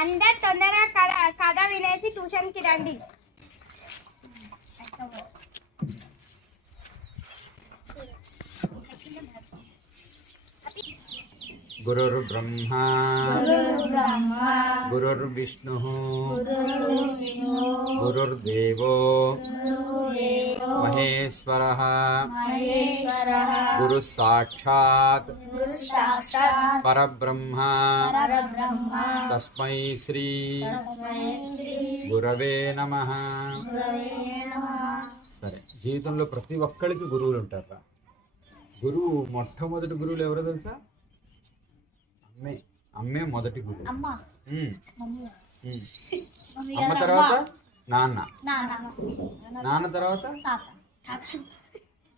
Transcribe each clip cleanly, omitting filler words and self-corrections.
అందరు తొందరగా కథ వినేసి ట్యూషన్కి రండి. గురుర్బ్రహ్మా గురుర్విష్ణుః గురుర్దేవో మహేశ్వరః గురు సాక్షాత్ పరబ్రహ్మ తస్మై శ్రీ గురవే నమః. సరే, జీవితంలో ప్రతి ఒక్కరికి గురువులు ఉంటారా? గురువు మొట్టమొదటి గురువులు ఎవరో తెలుసా? అమ్మే మొదటి గురువు. అమ్మ తర్వాత నాన్న, నాన్న తర్వాత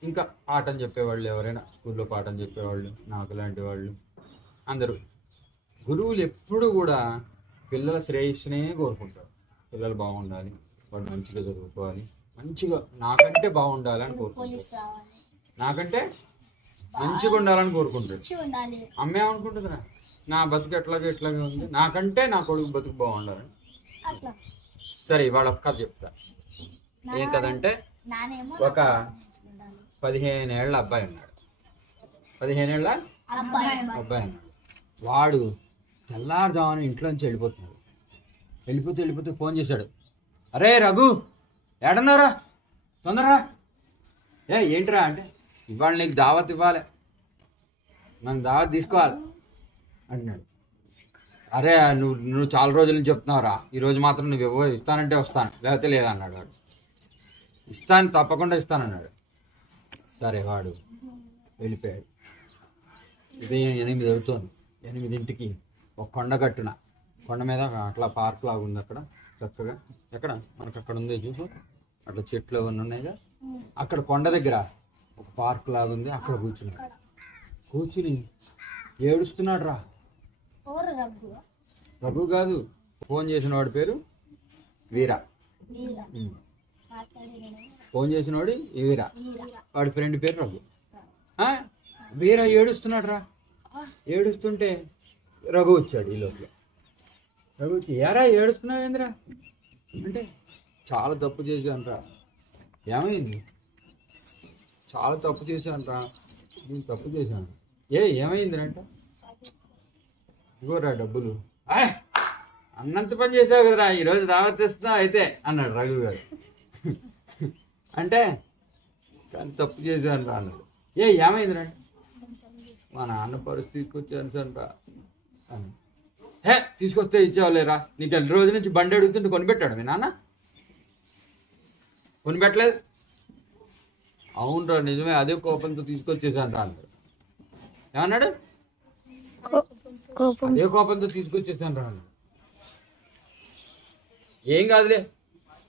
ఇంకా పాఠం చెప్పేవాళ్ళు, ఎవరైనా స్కూల్లో పాఠం చెప్పేవాళ్ళు, నాకు లాంటి వాళ్ళు అందరూ. గురువులు ఎప్పుడు కూడా పిల్లల శ్రేయస్సునే కోరుకుంటారు. పిల్లలు బాగుండాలి, వాళ్ళు మంచిగా చదువుకోవాలి, మంచిగా నాకంటే బాగుండాలి అని కోరుకుంటారు, నాకంటే మంచిగా ఉండాలని కోరుకుంటాడు. అమ్మ ఏమనుకుంటుందిరా, నా బతుకు ఎట్లాగే ఉంది, నాకంటే నా కొడుకు బతుకు బాగుండాలని. సరే, ఇవాళ ఒక కథ చెప్తా. ఏ కథ అంటే, ఒక 15 ఏళ్ల అబ్బాయి ఉన్నాడు. 15 ఏళ్ల అబ్బాయి ఉన్నాడు. వాడు తెల్లారుజామున ఇంట్లోంచి వెళ్ళిపోతున్నాడు. వెళ్ళిపోతే ఫోన్ చేశాడు. అరే రఘు, ఏడన్నారా, తొందరరా. ఏంట్రా అంటే, ఇవాళ నీకు దావత్ ఇవ్వాలి, మనం దావత్ తీసుకోవాలి అంటున్నాడు. అరే నువ్వు చాలా రోజుల నుంచి చెప్తున్నావురా, ఈరోజు మాత్రం నువ్వు ఇస్తానంటే వస్తాను, లేకపోతే లేదన్నాడు. వాడు ఇస్తాను, తప్పకుండా ఇస్తానన్నాడు. సరే, వాడు వెళ్ళిపోయాడు. ఉదయం 8 అవుతోంది. 8ంటికి ఒక కొండ మీద అట్లా పార్క్ లాగా ఉంది. అక్కడ చక్కగా ఎక్కడ మనకు అక్కడ ఉంది చూసు, అట్లా చెట్లు అవన్నీ ఉన్నాయిగా, అక్కడ కొండ దగ్గర ఒక పార్క్ లాగా ఉంది. అక్కడ కూర్చుని ఏడుస్తున్నాడు రా. రఘు కాదు, ఫోన్ చేసిన వాడి పేరు వీర. ఫోన్ చేసిన వాడు వీర, వాడి ఫ్రెండ్ పేరు రఘు. వీర ఏడుస్తున్నాడు రా. ఏడుస్తుంటే రఘు వచ్చాడు. ఈ లోపల రఘు వచ్చి, ఏరా ఏడుస్తున్నావు ఏందిరా అంటే, చాలా తప్పు చేశాను రా. ఏమైంది? చాలా తప్పు చేశాను రా, నేను తప్పు చేశాను. ఏమైంది అంటే, ఇగోరా డబ్బులు. అన్నంత పని చేసావు కదరా, ఈరోజు దావత్ ఇస్తున్నావు అయితే అన్నాడు రఘు గారు. అంటే కానీ తప్పు చేశాను రా అన్నాడు. ఏమైంది అంటే, మా నాన్న పరిస్థితికి వచ్చాను సార్ రా అని. తీసుకొస్తే ఇచ్చేవాళ్ళేరా, నీకు 2 రోజుల నుంచి బండి అడుగుతుంటే కొనిపెట్టాడు మీ నాన్న? కొనిపెట్టలేదు. అవునరా, నిజమే, అదే కోపంతో తీసుకొచ్చేసాను రా అన్నాడు. ఏమన్నాడు? అదే కోపంతో తీసుకొచ్చేసాను రా అన్నాడు. ఏం కాదులే,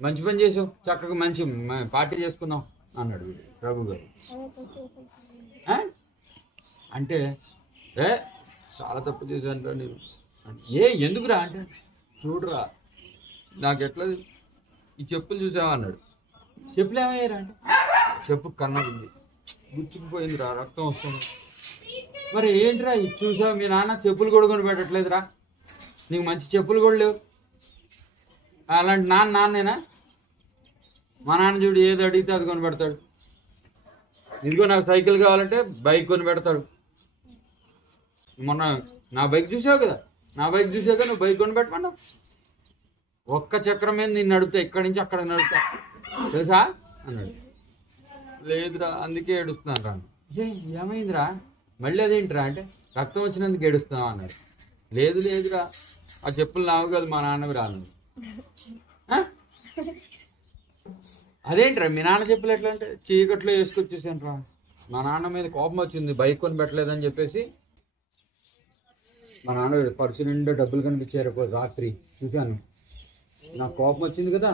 మంచి పని చేసావు, చక్కగా మంచి పార్టీ చేసుకున్నావు అన్నాడు రఘు గారు. అంటే చాలా తప్పు చేశాను రా నేను. ఎందుకురా అంటే, చూడరా నాకు ఎట్లా ఈ చెప్పులు చూసావా అన్నాడు. చెప్పులు ఏమయ్యారా అంటే, చెప్పు కన్నది గుచ్చుకుపోయిందిరా, రక్తం వస్తుంది. మరి ఏంటిరా ఇది చూసావు, మీ నాన్న చెప్పులు కూడా కొని పెట్టట్లేదురా, నీకు మంచి చెప్పులు కూడా లేవు. అలాంటి నాన్నేనా? మా నాన్న చూడు, ఏది అడిగితే అది కొని పెడతాడు. ఇదిగో నాకు సైకిల్ కావాలంటే బైక్ కొని పెడతాడు. మొన్న నా బైక్ చూసావు కదా, నా బైక్ చూసాక నువ్వు బైక్ కొని పెట్టమన్నావు. ఒక్క చక్రం మీద నేను నడుపుతా, ఇక్కడి నుంచి అక్కడ నడుపుతా తెలుసా అన్నాడు. లేదురా, అందుకే ఏడుస్తున్నాను రా. ఏమైందిరా మళ్ళీ? అదేంటిరా అంటే, రక్తం వచ్చినందుకు ఏడుస్తున్నావు అన్నాడు. లేదురా, ఆ చెప్పులు నావు కాదు, మా నాన్నవి రాను. అదేంటిరా మీ నాన్న చెప్పులు ఎట్లా అంటే, చీకట్లో వేసుకొచ్చేసాను రా. మా నాన్న మీద కోపం వచ్చింది, బైక్ కొని పెట్టలేదని చెప్పేసి. మా నాన్న పర్సు నిండా డబ్బులు కనిపించారు రాత్రి, చూశాను. నాకు కోపం వచ్చింది కదా,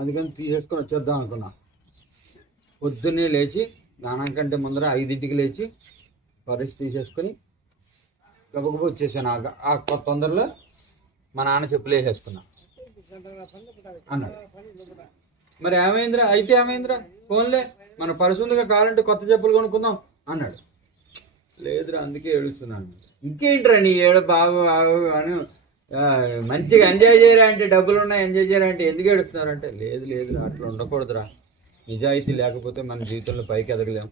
అందుకని తీసేసుకొని వచ్చేద్దాం అనుకున్నా. పొద్దున్నే లేచి, స్నానం కంటే ముందర 5ంటికి లేచి పర్సు తీసేసుకొని గబగబా వచ్చేసాను. ఆ తొందరలో మా నాన్న చెప్పులు వేసేసుకున్నా అన్నాడు. మరి ఏమైందిరా? అయితే ఏమైందిరా? ఫోన్లే, మన పర్సు ఉందిగా, కావాలంటే కొత్త చెప్పులు కొనుక్కుందాం అన్నాడు. లేదురా, అందుకే ఏడుస్తున్నాను. ఇంకేంట్రా నీ ఏడ బాబు అని మంచిగా ఎంజాయ్ చేయరా అంటే, డబ్బులు ఉన్నాయి ఎంజాయ్ చేయరా అంటే ఎందుకు ఏడుస్తున్నారంటే, లేదు లేదు అట్లా ఉండకూడదురా, నిజాయితీ లేకపోతే మన జీవితంలో పైకి ఎదగలేము,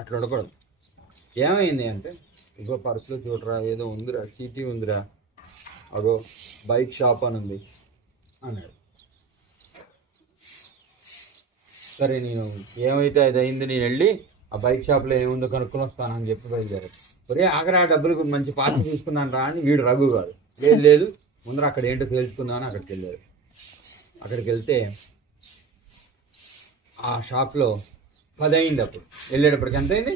అట్లా ఉండకూడదు. ఏమైంది అంటే, ఇగో పర్సులో చూడరా ఏదో ఉందిరా, చీటీ ఉందిరా, అగో బైక్ షాప్ అని ఉంది అన్నాడు. సరే నేను ఏమైతే అది అయింది, నేను వెళ్ళి ఆ బైక్ షాప్లో ఏముందో కనుక్కొని వస్తానని చెప్పి బయలుదేరాడు. ఒరే ఆఖరా డబ్బులకు మంచి పార్టీ తీసుకున్నాను రా అని వీడు రఘు గారు, లేదు లేదు ముందర అక్కడ ఏంటో తెలుసుకుందామని అక్కడికి వెళ్ళారు. అక్కడికి వెళ్తే ఆ షాప్లో 10 అయింది. అప్పుడు వెళ్ళేటప్పటికి ఎంత అయింది?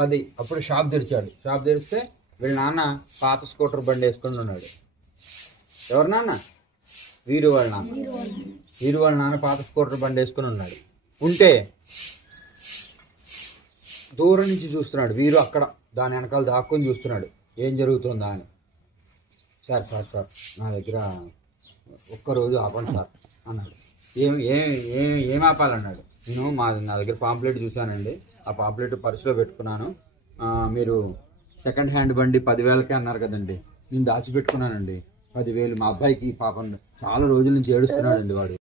10. అప్పుడు షాప్ తెరిచాడు. షాప్ తెరిస్తే వీళ్ళ నాన్న పాత స్కూటర్ బండి వేసుకొని ఉన్నాడు. ఎవరు నాన్న? వీరు వాళ్ళ నాన్న. వీరు వాళ్ళ నాన్న పాత స్కూటర్ బండి వేసుకొని ఉన్నాడు. ఉంటే దూరం నుంచి చూస్తున్నాడు వీరు, అక్కడ దాని వెనకాల దాక్కొని చూస్తున్నాడు ఏం జరుగుతుందా అని. సార్ సార్ సార్ నా దగ్గర ఒక్కరోజు ఆపండి సార్ అన్నాడు. ఏం ఆపాలన్నాడు. నేను నా దగ్గర పాంప్లెట్ చూశానండి, ఆ పాంప్లెట్ పర్సులో పెట్టుకున్నాను, మీరు సెకండ్ హ్యాండ్ బండి 10,000కే అన్నారు కదండి, నేను దాచిపెట్టుకున్నానండి 10,000. మా అబ్బాయికి పాపం చాలా రోజుల నుంచి ఏడుస్తున్నాడండి వాడు.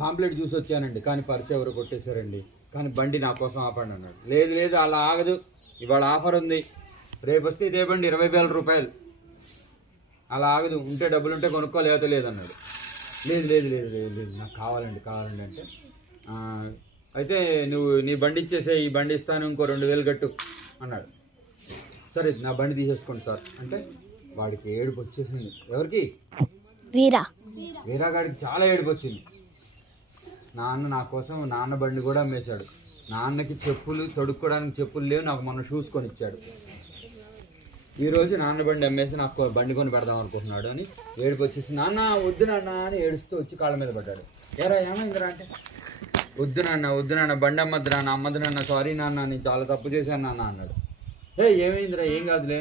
పాంప్లెట్ చూసి వచ్చానండి, కానీ పర్సు ఎవరు కొట్టేశారండి, కానీ బండి నా కోసం ఆపండి అన్నాడు. లేదు లేదు అలా ఆగదు, ఇవాళ ఆఫర్ ఉంది, రేపు వస్తే ఇదే బండి 20,000 రూపాయలు, అలా ఆగదు, ఉంటే డబ్బులు ఉంటే కొనుక్కో లేకపోతే లేదన్నాడు. లేదు లేదు లేదు లేదు లేదు నాకు కావాలండి అంటే, అయితే నువ్వు నీ బండి ఇచ్చేసే, ఈ బండి ఇస్తాను, ఇంకో 2,000 కట్టు అన్నాడు. సరే నా బండి తీసేసుకోండి సార్ అంటే వాడికి ఏడుపు వచ్చేసింది. ఎవరికి? వీరాగాడికి చాలా ఏడుపు వచ్చింది. నాన్న నా కోసం నాన్న బండి కూడా అమ్మేశాడు, నాన్నకి చెప్పులు తొడుక్కోవడానికి చెప్పులు లేవు, నాకు మొన్న షూస్ కొని ఇచ్చాడు, ఈరోజు నాన్న బండి అమ్మేసి నాకు బండి కొని పెడదాం అనుకుంటున్నాడు అని ఏడుపు వచ్చేసి, నాన్న వద్దు నాన్న అని ఏడుస్తూ వచ్చి కాళ్ళ మీద పడ్డాడు. ఏరా ఏమైందిరా అంటే, వద్దు నాన్న బండి అమ్మద్దు నాన్న సారీ నాన్న, నేను చాలా తప్పు చేశాను నాన్న అన్నాడు. ఏమైందిరా? ఏం కాదులే,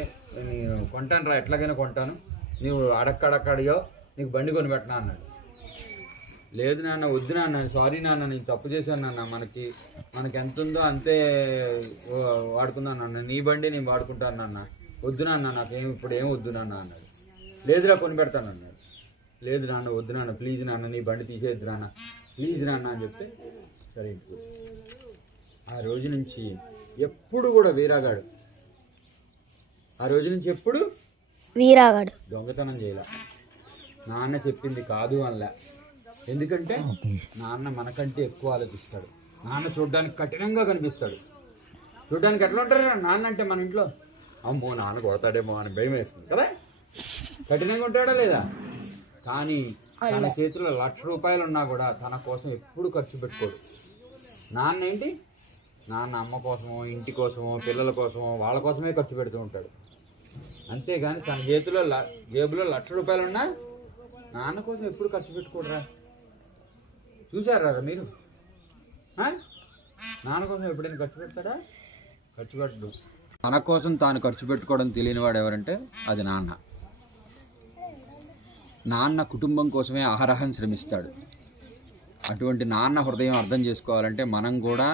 నేను కొంటాను రా, ఎట్లాగైనా కొంటాను, నువ్వు అడక్కడక్కడియో నీకు బండి కొని పెట్టనా అన్నాడు. లేదు నాన్న వద్దు నాన్న, సారీ నాన్న, నేను తప్పు చేశాను నాన్న, మనకి ఎంత ఉందో అంతే వాడుకున్నాను నాన్న, నీ బండి నేను వాడుకుంటాను నాన్న, వద్దు నాన్న నాకేం ఇప్పుడు ఏం వద్దు నాన్న అన్నాడు. లేదురా కొని పెడతాను అన్నాడు. లేదు నాన్న వద్దు నాన్న ప్లీజ్ నాన్న, నీ బండి తీసేద్దు నాన్న ప్లీజ్ నాన్న అని చెప్తే సరే. ఆ రోజు నుంచి ఎప్పుడు కూడా వీరాగాడు దొంగతనం చేయాల, నాన్న చెప్పింది కాదు అనలే. ఎందుకంటే నాన్న మనకంటే ఎక్కువ ఆలోచిస్తాడు, నాన్న చూడడానికి కఠినంగా కనిపిస్తాడు. చూడడానికి ఎట్లా ఉంటారు నాన్న అంటే, మన ఇంట్లో అమ్మో నాన్న కొడతాడేమో అని భయం వేస్తుంది కదా, కఠినంగా ఉంటాడా లేదా? కానీ తన చేతిలో 1,00,000 రూపాయలు ఉన్నా కూడా తన కోసం ఎప్పుడు ఖర్చు పెట్టుకోడు. నాన్న ఏంటి, నాన్న అమ్మ కోసమో ఇంటి కోసమో పిల్లల కోసమో వాళ్ళ కోసమే ఖర్చు పెడుతూ ఉంటాడు. అంతేగాని తన జేబులో 1,00,000 రూపాయలు ఉన్నా నాన్న కోసం ఎప్పుడు ఖర్చు పెట్టుకోడరా. చూసారా మీరు? నాన్న కోసం ఎప్పుడైనా ఖర్చు పెడతాడా? ఖర్చు పెట్టడు. తన కోసం తాను ఖర్చు పెట్టుకోవడం తెలియనివాడు ఎవరంటే అది నాన్న. నాన్న కుటుంబం కోసమే అహరహం శ్రమిస్తాడు. అటువంటి నాన్న హృదయం అర్థం చేసుకోవాలంటే మనం కూడా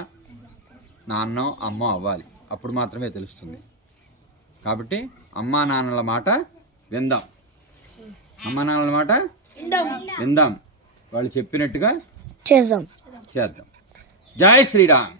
నాన్నో అమ్మో అవ్వాలి, అప్పుడు మాత్రమే తెలుస్తుంది. కాబట్టి అమ్మా నాన్నల మాట విందాం, వాళ్ళు చెప్పినట్టుగా చేద్దాం. జై శ్రీరామ్.